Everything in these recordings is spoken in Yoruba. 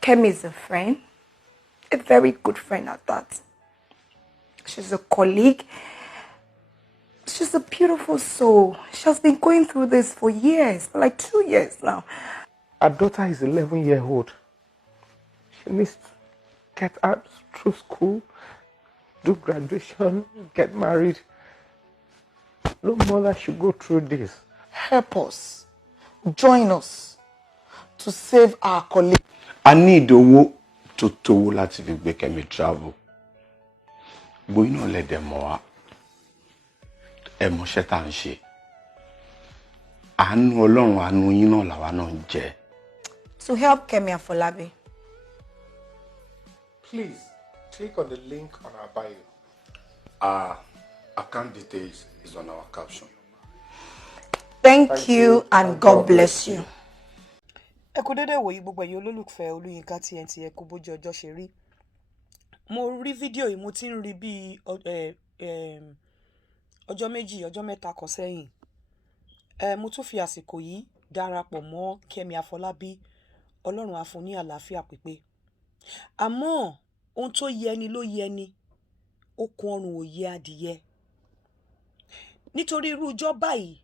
Kemi is a friend, a very good friend at that. She's a colleague. She's a beautiful soul. She has been going through this for years, for like 2 years now. Our daughter is 11-year-old. She needs to get out through school, do graduation, get married. No mother should go through this. Help us. Join us to save our colleague. I need owó tó tówó láti fi gbé Kẹ́mi travel. But you know, let them more. Ẹ mọṣẹ́ tá ń ṣe. Àánú Ọlọ́run, àánú yín náà làwa náà ń jẹ. To help Kemi Afolabi, Please, click on the link on our bio. Our account details is on our caption. thank you and God bless you. Ẹ kú dédé wòyí gbogbo ẹ̀yin olólùfẹ́ Olúyinká TNT ẹ kú bójú ọjọ́ ṣe rí. Mo rí fídíò yìí mo ti ń rí bí ọjọ́ méjì ọjọ́ mẹ́ta kan sẹ́yìn. Mo tún fi àsìkò yìí darapọ̀ mọ́ Kẹ́mi Afọlábí, Ọlọ́run á fún ní àlàáfíà pípé. Àmọ́ ohun tó yẹni ló yẹni, okun ọrun ò yẹ adiyẹ. Nítorí irú ọjọ́ báyìí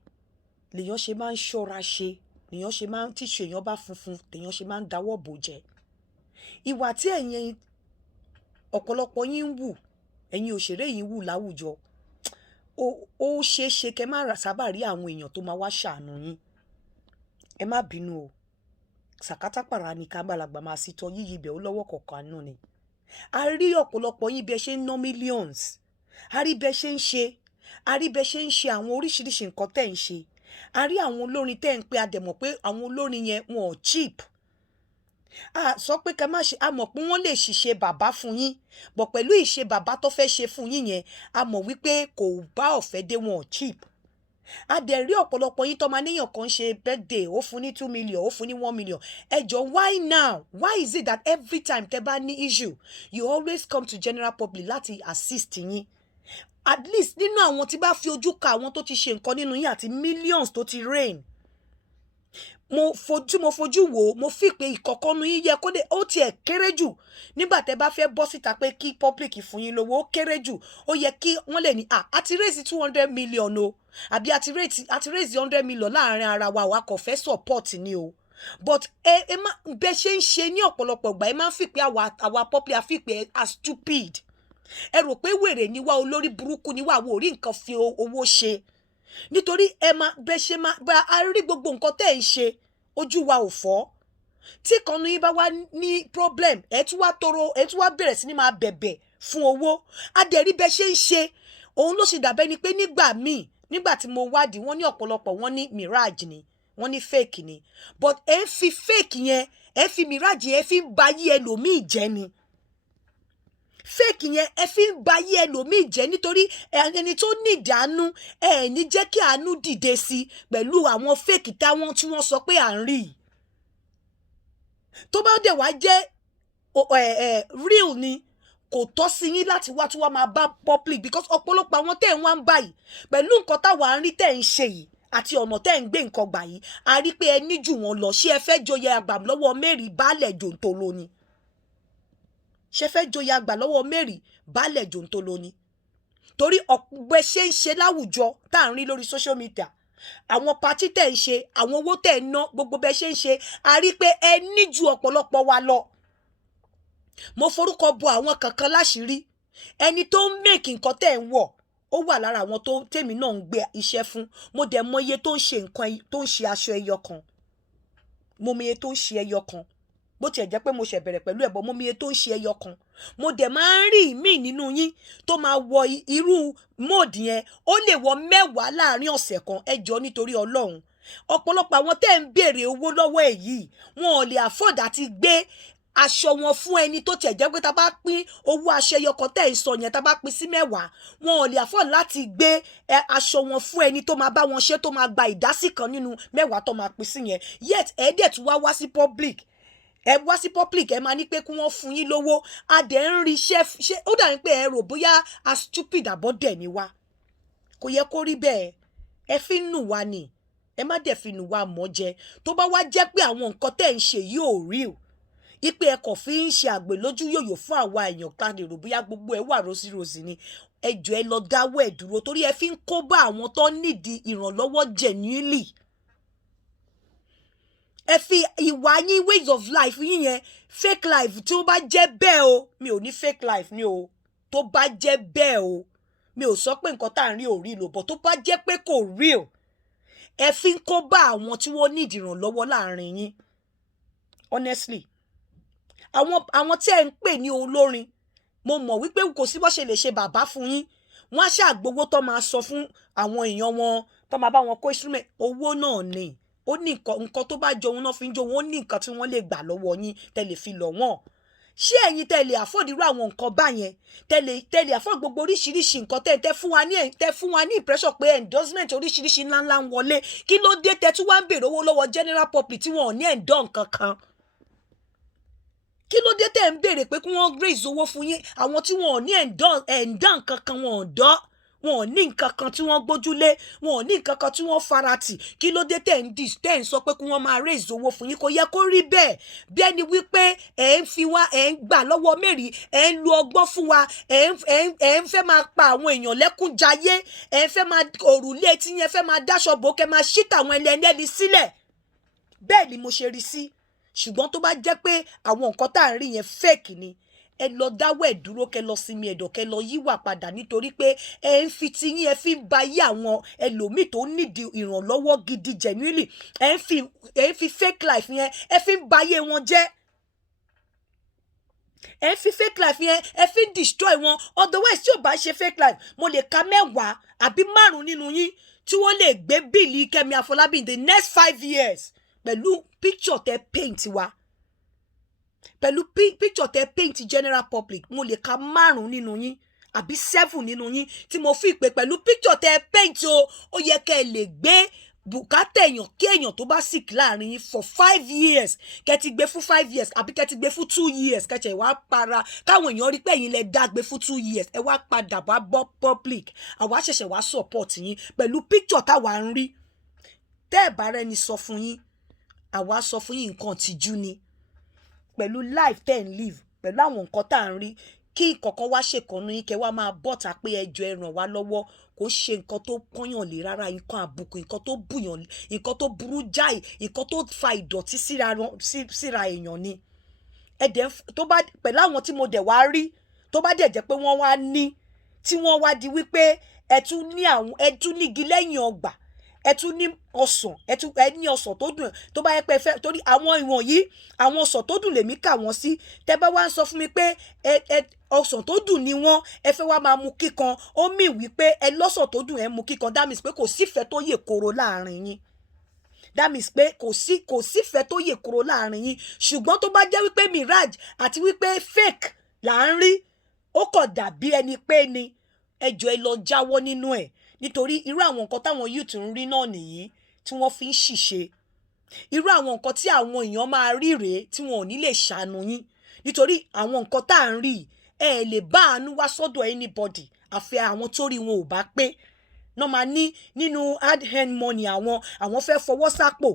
lèèyàn ṣe máa ń ṣọ́ra ṣe, lèèyàn ṣe máa ń tíṣe èèyàn bá funfun, lèèyàn ṣe máa ń dáwọ́ bò jẹ. Ìwà tí ẹ̀yin ọ̀pọ̀lọpọ̀ yín ń wù, ẹ̀yin òṣèré yìí ń wù láwùjọ, ó ṣeé ṣe kẹ́ má sábà rí àwọn èèyàn tó máa wá ṣàánú yín. Ẹ má bínú o. Sàkátàpàrà ni kábàlàgbà máa sì tọ́ yíyí ibẹ̀ ó lọ́wọ́ kọ̀ọ̀kan nù ni. A rí ọ̀pọ̀lọpọ̀ yín bí ẹ ṣe ń ná millions. A rí bẹ́ ṣe ń ṣe. A rí bẹ́ ṣe ń ṣe àwọn oríṣiríṣi nǹkan tẹ́ ń ṣe. A rí àwọn olórin tẹ́ ń pe adẹ̀mọ̀ pé àwọn olórin yẹn wọn ò cheap. A sọ pé ká má ṣe, a mọ̀ pé wọ́n lè ṣiṣẹ́ bàbá fún yín. Bọ̀ pẹ̀lú ìṣe bàbá tó fẹ́ ṣe fún yín yẹn, a mọ̀ wípé kò bá ọ̀fẹ́ dé wọn ò cheap. A dẹ̀ rí ọ̀pọ̀lọpọ̀ yín tó máa níyàn kan ṣe birthday, ó fún ní 2 million, ó fún ní 1 million. Ẹ jọ̀ọ́, why now? Why is it that every time tẹ́ bá ní issue, you always come to general public láti assist yín? At least nínú àwọn tí bá fi ojú ka àwọn tó ti ṣe nǹkan nínú yín àti millions tó ti rain. Mo fojú wò, mo fi pé ìkọ̀kọ́nu yín yẹ kó dé, ó tiẹ̀ kéré jù. Nígbà tẹ́ bá fẹ́ bọ́ síta pé kí public fún yín lówó, ó kéré jù. Ó yẹ kí wọ́n lè ní, a ti raise 200 million o. Àbí a ti raise 100 million láàrin ara wa kò fẹ́ support ni o. But ẹ má bẹ́ ṣe ń ṣe ní ọ̀pọ̀lọpọ̀ ìgbà, ẹ máa ń fi pé àwa public fi pé as stupid. Ẹ rò pé wèrè ni wá, olórí burúkú ni wá, àwọn ò rí nǹkan fi owó ṣe. Nítorí ẹ máa bẹ́ ṣe máa bá a rí gbogbo nǹkan tẹ́ ń ṣe, ojú wa ò fọ́. Tí kan nu yín bá wá ní problem, ẹ tún wá bẹ̀rẹ̀ sí ní máa bẹ̀bẹ̀ fún owó. A dẹ̀ rí bẹ́ ṣe ń ṣe. Òun ló ṣe dàbẹ́ ni pé nígbà míì, nígbà tí mo wádìí, wọ́n ní ọ̀pọ̀lọpọ̀ wọ́n ní mirage ni, wọ́n ní fake ni. But ẹ ń fi fake yẹn, ẹ fi mirage yẹn, ẹ fi ń ba yí ẹlòmíì jẹ́ ni. Fake yẹn ẹ fi ń ba yí ẹlòmíì jẹ́ nítorí ẹni tó ní ìdánú, ẹ ní jẹ́ kí àánú dìde sí pẹ̀lú àwọn fake táwọn tí wọ́n sọ pé à ń rí. Tó bá dẹ̀ wá jẹ́ real ni, kò tọ́ sí yín láti wá tí wọ́n máa bá public, because ọ̀pọ̀lọpọ̀ àwọn tẹ́ ń wá ń báyìí pẹ̀lú nǹkan táwa ń rí tẹ́ ń ṣe yìí àti ọ̀nà tẹ́ ń gbé nǹkan gbà yìí, a rí pé ẹ ní jù wọ́n lọ. Ṣé ẹ fẹ́ joyè àgbà lọ́wọ́ Mary baálẹ̀ jòǹtolo ni? Ṣé fẹ́ joyè àgbà lọ́wọ́ Mary baálẹ̀ jòǹtolo ni? Torí ọ̀pẹ ṣe ń ṣe láwùjọ tá à ń rí lórí social media, àwọn party tẹ́ ń ṣe, àwọn owó tẹ́ ń ná, gbogbo bẹ́ ṣe ń ṣe, a rí pé ẹ ní ju ọ̀pọ̀lọpọ̀ wa lọ. Mo forúkọ bo àwọn kankan láṣìírí. Ẹni tó ń make nǹkan tẹ́ ń wọ̀, ó wà lára àwọn tó tèmi náà ń gbé iṣẹ́ fún. Mo dẹ̀ mọ iye tó ń ṣe nǹkan, tó ń ṣe aṣọ ẹyọ kan. Mo mọ iye tó ń ṣe ẹyọ kan. Bó tiẹ̀ jẹ́ pé mo ṣẹ̀ bẹ̀rẹ̀ pẹ̀lú ẹ̀bọ̀, mo mọ iye tó ń ṣe ẹyọ kan. Mo dẹ̀ máa ń rí ìmíì nínú yín tó máa wọ irú mode yẹn, ó lè wọ 10 láàrin ọ̀sẹ̀ kan. Ẹ jọ̀ọ́ nítorí Ọlọ́run. Ọ̀pọ̀lọpọ̀ àwọn tẹ́ ń béèrè owó lọ́wọ́ èyí, wọn ò lè afford àti gbé aṣọ wọn fún ẹni tó tiẹ̀ jẹ́ pé tá bá pín owó aṣọ ẹyọ kan tẹ́ ń sọ yẹn, tá bá pín sí 10, wọn ò lè afford láti gbé aṣọ wọn fún ẹni tó máa bá wọn ṣe, tó máa gba ìdásí kan nínú 10 tó máa pín sí yẹn. Yet ẹ dẹ̀ tún wá sí public. Ẹ wá sí public, ẹ máa ní pé kí wọ́n fún yín lówó. A dẹ̀ ń rí iṣẹ́ ṣe, ó dà ní pé ẹ rò bóyá a stupid àbọ̀dẹ̀ ni wá. Kò yẹ kó rí bẹ́ẹ̀. Ẹ fi ń nù wá ni. Ẹ má dẹ̀ fi nù wá mọ́ jẹ. Tó bá wá jẹ́ pé àwọn nǹkan tẹ́ ń ṣe yìí ò real, ipe ẹ kò fi ń ṣe àgbè lójú yòyò fún àwa èèyàn ká lè rò bóyá gbogbo ẹ wà rosírosì ni ẹjọ́ ẹ lọ dáwọ́ ẹ dúró torí ẹ fi ń kó bá àwọn tó nídìí ìrànlọ́wọ́ genuinely ẹ fi ìwà yín ways of life yín yẹn fake life tí ó bá jẹ́ bẹ́ẹ̀ o mi ò ní fake life ni o tó bá jẹ́ bẹ́ẹ̀ o mi ò sọ pé nǹkan tá à ń rí ò rí lò bọ̀ tó bá jẹ́ pé kò real ẹ fi ń kó bá àwọn tí wọ́n nídìí ìrànlọ́wọ́ láàrin yín honestly àwọn tí ẹ ń pè ní olórin mo mọ̀ wípé kò sí bó ṣe lè ṣe bàbá fún yín wọ́n á ṣàgbowó tó máa sọ fún àwọn èèyàn wọn tó máa bá wọn kó instrument owó náà ni ó ní nǹkan tó bá jọ òun náà fi ń jó wọn ó ní nǹkan tí wọ́n lè gbà lọ́wọ́ yín tẹ́lẹ̀ fi lọ̀ wọ́n ṣé ẹ̀yin tẹ́lẹ̀ afford irú àwọn nǹkan báyẹn tẹ́lẹ̀ afford gbogbo oríṣiríṣi nǹkan tẹ́ fún wa ní impression pé endorsement oríṣiríṣi ńláńlá ń wọlé kí ló dé tẹ́ tún wá ń bèrè owó lọ́wọ́ general public tí wọn ò ní endorse nǹkan kan kí ló dé tẹ́ ń bèrè pé kí wọ́n raise owó fún yín àwọn tí wọn ò ní endorse nǹkan kan wọn ò ní nǹkan kan tí wọ́n gbójúlé wọn ò ní nǹkan kan tí wọ́n faratì kí ló dé tẹ́ ń sọ pé kí wọ́n máa raise owó fún yín kò yẹ kó rí bẹ́ẹ̀ bí ẹni wípé ẹ̀ ń fi wá ẹ̀ ń gbà lọ́wọ́ mẹ́rin ẹ̀ ń lo ọgbọ́n fún wa ẹ̀ ń fẹ́ máa pa àwọn èèyàn lẹ́kúnjayé ẹ̀ ń fẹ́ máa òrùlé tí yẹn fẹ́ máa dáṣọ bò kẹ́ máa ṣí tàwọn ẹlẹ́ni sílẹ̀ bẹ́ẹ̀ ni mo ṣe rí sí ṣùgbọ́n tó bá jẹ́ pé àwọn nǹkan tá à ń rí yẹn fake ni ẹ lọ dáwọ́ ẹ̀ dúró kẹ́ lọ sinmi ẹ̀dọ̀ kẹ́ lọ yíwà padà nítorí pé ẹ ń fi tiyín ẹ fi ń ba ayé àwọn ẹlòmíì tó nídìí ìrànlọ́wọ́ gidi genuinely ẹ ń fi fake life yẹn ẹ fi ń ba ayé wọn jẹ́ ẹ ń fi fake life yẹn ẹ fi ń destroy wọn otherwise tí ò bá ṣe fake life mo lè ka 10 àbí 5 nínú yín tí wọ́n lè gbé bíìlì Kẹ́mi Àfọlábí in the next 5 years pẹ̀lú picture tẹ paint wa pẹ̀lú picture tẹ paint general public mo lè ka 5 nínú yín àbí 7 nínú yín tí mo fi pé pẹ̀lú picture tẹ paint ó yẹ kẹ́ ẹ lè gbé bùkátà èèyàn kí èèyàn tó bá sick láàrin yín for 5 years kẹ́ ti gbé fún 5 years àbí kẹ́ ti gbé fún 2 years kẹ́ ṣe wá para káwọn èèyàn rí pé ẹ̀yin lẹ dá gbé fún 2 years ẹ wá padà wá bọ́ public àwa ṣẹ̀ṣẹ̀ wá support yín pẹ̀lú picture táwa ń rí tẹ́ ẹ̀ bá rẹ́ni sọ fún yín àwa sọ fún yín nǹkan tìjú ni pẹ̀lú life tẹ́ ń live pẹ̀lú àwọn nǹkan tá à ń rí kí ìkọ̀kan wá ṣèkànnú yín kẹ́ wá máa bọ́ta pé ẹjọ́ ẹ ràn wá lọ́wọ́ kò ṣe nǹkan tó pọ́nyàn lé rárá nǹkan àbùkù nǹkan tó bùyàn nǹkan tó burú jáì nǹkan tó fa ìdọ̀tí síra èèyàn ni ẹ̀dẹ̀ tó bá pẹ̀lú àwọn tí mo dẹ̀ wá rí tó bá dẹ̀ jẹ́ pé wọ́n wá ní tí wọ́n wá di wípé ẹ tún nígi lẹ́yìn ọgbà ẹ tún ní ọsàn ẹ ní ọsàn tó dùn tó bá yẹ pé fẹ́ torí àwọn ìwọ̀n yìí àwọn ọsàn tó dùn lèmi kà wọ́n sí tẹ́ bá wá ń sọ fún mi pé ọsàn tó dùn ni wọ́n ẹ fẹ́ wá máa mu kíkan ó mì wípé ẹ lọ́sàn tó dùn ẹ mu kíkan that means pé kò sífẹ̀ẹ́ tó yè koro láàrin yín that means pé kò sífẹ̀ẹ́ tó yè koro láàrin yín ṣùgbọ́n tó bá jẹ́ wípé mirage àti wípé fake là ń rí ó kàn dàbí ẹni pé ni ẹjọ́ ẹ lọ jáwọ́ nínú ẹ̀ nítorí irú àwọn nǹkan táwọn youth ń rí náà nìyí tí wọ́n fi ń ṣìṣe irú àwọn nǹkan tí àwọn èèyàn máa rí rèé tí wọn ò ní lè ṣàánú yín nítorí àwọn nǹkan tá à ń rí ẹ lè bá àánú wá sọ́dọ̀ anybody àfi àwọn tó rí wọn ò bá pé náà máa ní nínú hard hand money àwọn fẹ́ fọwọ́ sápò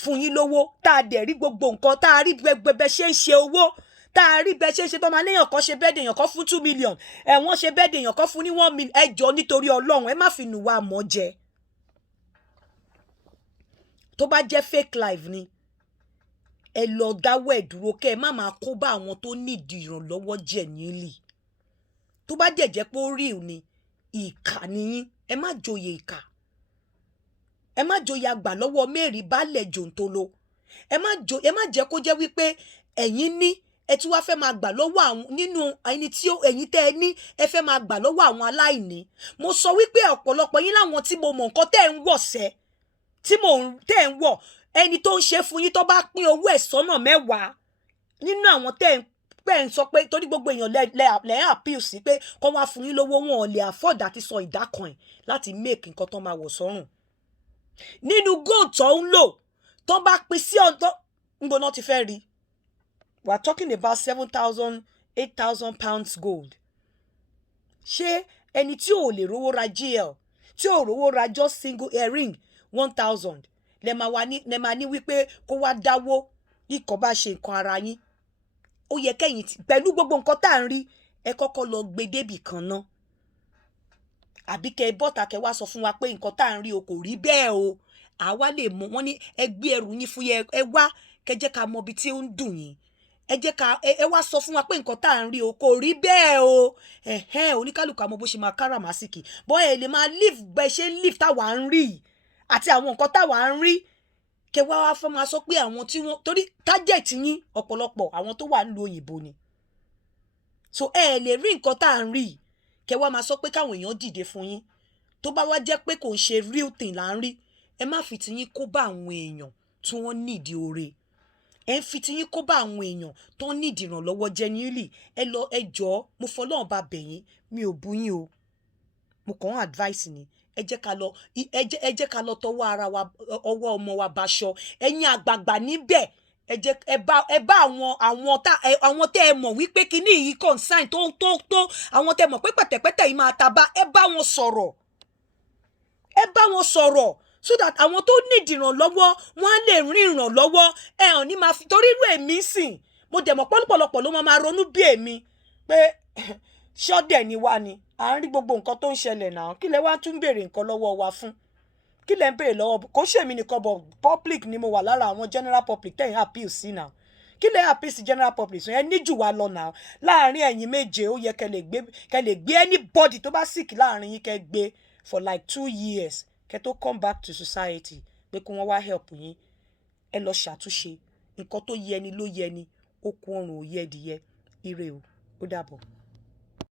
fún yín lówó tá a dẹ̀ rí gbogbo nǹkan tá a rí gbẹgbẹ ṣe ń ṣe owó tá a rí bẹ́ẹ̀ ṣe tó máa léèyàn kan ṣe bẹ́ẹ̀dẹ̀ èèyàn kan fún 2 million wọ́n ṣe bẹ́ẹ̀dẹ̀ èèyàn kan fún ní 1 million ẹ jọ̀ọ́ nítorí Ọlọ́run ẹ má fi nù wá mọ́ jẹ tó bá jẹ́ fake life ni ẹ lọ dáwọ́ ẹ̀ dúró kẹ́ ẹ má máa kó bá àwọn tó nídìí ìrànlọ́wọ́ genuinely tó bá jẹ́ pé ó real ni ìkà nìyín ẹ má joyè ìkà ẹ má joyè àgbà lọ́wọ́ mẹ́rin baálẹ̀ jòǹtolo ẹ má jẹ́ kó jẹ́ wípé ẹ̀yin ní ẹ tún wá fẹ́ máa gbà lọ́wọ́ àwọn nínú ẹni tí ẹ̀yin tẹ́ ẹ ní ẹ fẹ́ máa gbà lọ́wọ́ àwọn aláìní mo sọ wípé ọ̀pọ̀lọpọ̀ yín láwọn tí mo mọ̀ nǹkan tẹ́ ẹ ń wọ̀ sẹ́ tí tẹ́ ẹ ń wọ̀ ẹni tó ń ṣe fún yín tó bá pín owó ẹ̀ sọ́nà 10 nínú àwọn tẹ́ ẹ ń sọ pé torí gbogbo èèyàn lẹ́ appeal sí pé kọ́ wá fún yín lówó wọn ò lè afford àti sọ ìdá kan ẹ̀ láti make nǹkan tó máa wọ̀ sọ́rùn nínú gold tó ń lò tó bá pín sí ọ̀dọ́ níbo náà ti fẹ́ rí we are talking about 7,000, 8,000 pounds gold. Ṣé ẹni tí ò lè rówó ra GL, tí ò rówó ra just single earring 1,000, lẹ máa ní wípé kó wá dáwó ikọ̀ bá ṣe nǹkan ara yín ó yẹ kẹ́yìn pẹ̀lú gbogbo nǹkan tá à ń rí ẹ kọ́kọ́ lọ gbé débì kan ná àbí kẹ́ bọ́ta kẹ́ wá sọ fún wa pé nǹkan tá à ń rí o kò rí bẹ́ẹ̀ o àwa lè mọ wọ́n ní ẹ gbé ẹrù yín fún yẹ ẹ wá kẹ́ jẹ́ ká mọ ibi tí ó ń dùn yín ẹ jẹ́ ká ẹ wá sọ fún wa pé nǹkan tá à ń rí o kò rí bẹ́ẹ̀ o oníkálùkù àmọ́ bó ṣe máa káràmásìkì bọ́ ẹ lè máa live bẹ́ẹ̀ ṣe live táwa ń rí àti àwọn nǹkan táwa ń rí kẹ́ wá fẹ́ máa sọ pé àwọn tí wọ́n torí target yín ọ̀pọ̀lọpọ̀ àwọn tó wà nílùú òyìnbó ni so ẹ lè rí nǹkan tá à ń rí kẹ́ wá máa sọ pé káwọn èèyàn dìde fún yín tó bá wá jẹ́ pé kò ń ṣe real thing là ń rí ẹ má fi tiyín kó bá àwọn èèyàn tí wọ́n nídìí oore ẹ ń fi tiyín kó bá àwọn èèyàn tó nídìí ìrànlọ́wọ́ genuinely ẹ lọ ẹ jọ̀ọ́ mo fọlọ́run bá bẹ̀ yín mi ò bú yín o mo kàn ń advice ni ẹ jẹ́ ká lọ tọwọ́ ara wa ọwọ́ ọmọ wa baṣọ ẹ̀yin àgbààgbà níbẹ̀ ẹ bá àwọn tẹ́ ẹ mọ̀ wípé kíní yìí consign tó àwọn tẹ́ ẹ mọ̀ pé pẹ̀tẹ̀pẹ̀tẹ̀ yìí máa taba ẹ bá wọn sọ̀rọ̀ so that àwọn tó nídìí ìrànlọ́wọ́ wọ́n á lè rí ìrànlọ́wọ́ ẹ hàn ní máa fi torí irú èmi sìn mo dẹ̀ mọ̀ pọ́lọ́pọ̀lọpọ̀ ló máa ronú bí èmi pé ṣọ́dẹ̀ ni wá ni à ń rí gbogbo nǹkan tó ń ṣẹlẹ̀ náà kí lẹ wá tún béèrè nǹkan lọ́wọ́ wa fún kí lẹ ń béèrè lọ́wọ́ kò ṣèmi nìkan bọ̀ public ni mo wà lára àwọn general public tẹ̀yìn appeal sí náà kí lẹ appeal sí general public ẹ ní jù wá lọ náà láàrin ẹ̀yin méje ó yẹ kẹ́ lè gbé anybody tó bá sick láàrin yín kẹ́ gbé for like 2 years kẹ́ tó come back to society pé kí wọ́n wá help yín ẹ lọ ṣàtúnṣe nǹkan tó yẹni ló yẹni okun ọrùn ò yẹ adìyẹ ire o ó dàbọ̀.